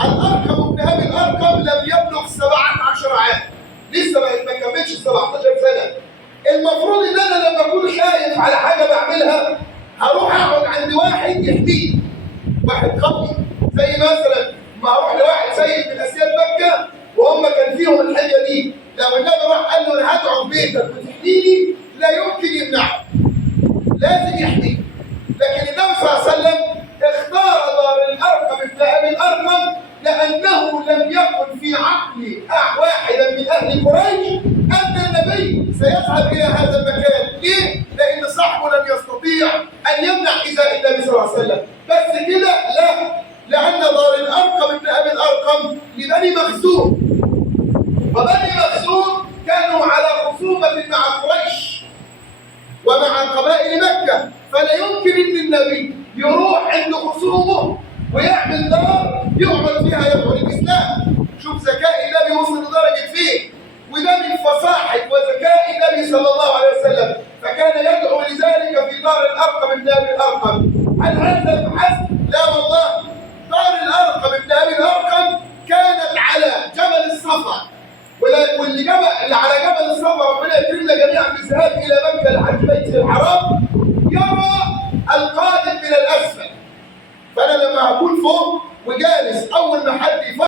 الارقم بن ابي الارقم لم يبلغ 17 عام، لسه ما كملش 17 سنه. المفروض ان انا لما اكون خايف على حاجه بعملها هروح اقعد عند واحد يحميني، واحد قوي، زي مثلا ما اروح لواحد سيد من اسياد مكه وهم كان فيهم الحيه دي، لو النبي راح قال له انا هدعو في بيتك وتحميني لا يمكن يمنعه، لازم يحميني. لكن النبي صلى الله عليه وسلم اختار دار الارقم بن ابي الارقم لانه لم يكن في عقل واحدا من اهل قريش ان النبي سيذهب الى هذا المكان. ليه؟ لان صاحبه لم يستطيع ان يمنع حذاء النبي صلى الله عليه وسلم. بس كده لا، لان دار الارقم بن ابي الارقم لبني مخزوم، وبني مخزوم كانوا على خصومه مع قريش ومع قبائل مكة، فلا يمكن ان النبي يروح عند خصومه ويعمل دار يقعد فيها يدعو للاسلام. شوف ذكاء النبي وصل لدرجه فيه، وده من فصاحه وذكاء النبي صلى الله عليه وسلم، فكان يدعو لذلك في دار الارقم بن ابي الارقم. هل هذا فحسب؟ لا والله، دار الارقم بن ابي الارقم كانت على جبل الصفا، واللي على جبل الصفا ربنا يكرمنا جميعا بالذهاب الى